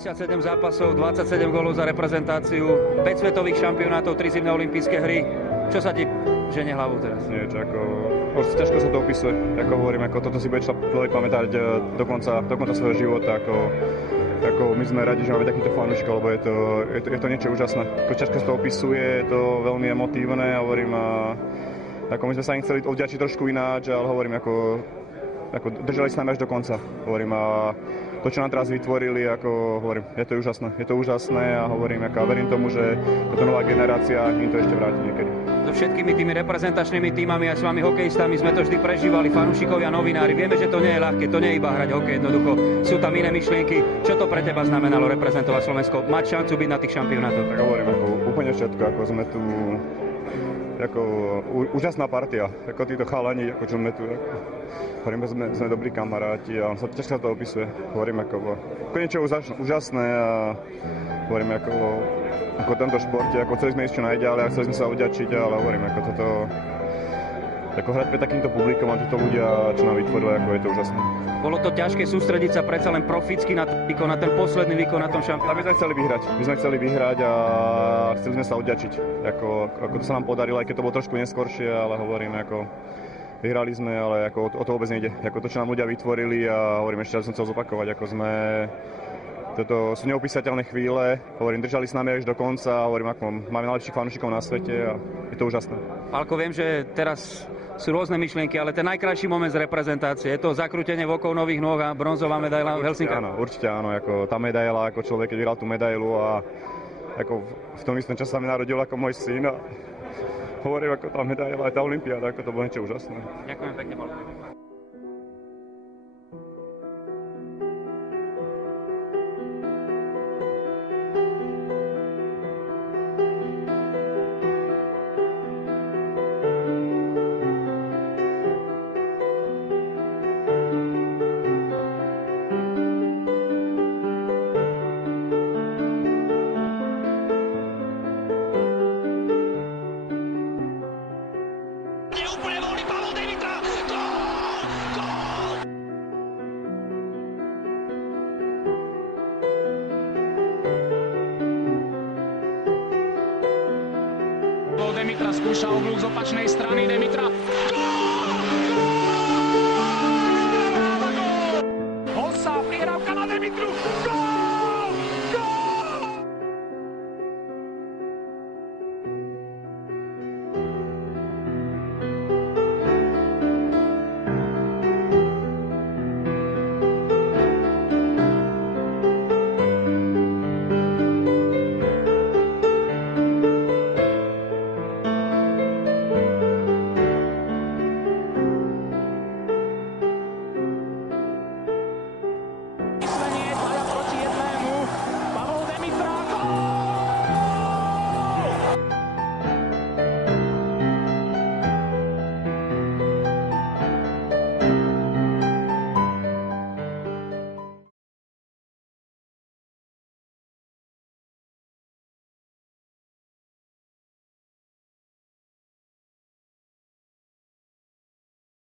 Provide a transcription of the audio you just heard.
57 zápasov, 27 gólov za reprezentáciu, 5 svetových šampionátov, 3 zimné olympijské hry. Čo sa ti žene hlavou teraz? Nie, ťažko sa to opisuje. Ako hovorím, toto si bude človek pamätať do konca svojho života. Ako my sme radi, že máme takýchto fanúšikov, lebo je to niečo úžasné. Ťažko sa to opisuje, je to veľmi emotívne, hovorím, ako my sme sa im chceli odďačiť trošku ináč, ale hovorím, ako držali sa nám až do konca. Hovorím, a to, čo nám teraz vytvorili, ako hovorím, je to úžasné a hovorím, a verím tomu, že táto nová generácia im to ešte vráti niekedy. So všetkými tými reprezentačnými tímami a s vami hokejistami sme to vždy prežívali, fanúšikovia, novinári. Vieme, že to nie je ľahké, to nie je iba hrať hokej, jednoducho sú tam iné myšlienky. Čo to pre teba znamenalo reprezentovať Slovensko, mať šancu byť na tých šampionátoch? Tak hovorím, úplne všetko, ako sme tu, úžasná partia, ako títo chalani, ako čo sme tu. Hovorím, sme dobrí kamaráti a ťažko sa to opisuje. Hovorím, ako niečo úžasné a hovorím, ako tento športe, ako chceli sme ísť čo najďalej a chceli sme sa odďačiť, ale hovorím, ako toto, ako hrať pre takýmto publikom a títo ľudia, čo nám vytvorili, ako je to úžasné. Bolo to ťažké sústrediť sa predsa len proficky na ten posledný výkon na tom šampionáte? My sme chceli vyhrať a chceli sme sa odďačiť. Ako to sa nám podarilo, aj keď to bolo trošku neskoršie, ale hovorím, ako vyhrali sme, ale ako o to vôbec nejde. Ako to, čo nám ľudia vytvorili a hovorím, ešte raz som chcel zopakovať, ako sme... Toto sú neopísateľné chvíle, hovorím, držali s nami až do konca, hovorím, ako máme najlepších fanúšikov na svete a je to úžasné. Pálko, viem, že teraz sú rôzne myšlienky, ale ten najkrajší moment z reprezentácie, je to zakrútenie vokov nových nôh a bronzová medaila v Helsinkách? Určite áno, ako tá medaila, ako človek, keď vyhral tú medailu a ako v tom istom čase sa mi narodil ako môj syn a hovorím, ako tá medaila aj tá olympiáda, ako to bolo niečo úžasné. Ďakujem pekne, Pálko. Demitra skúša oblúk z opačnej strany, Demitra.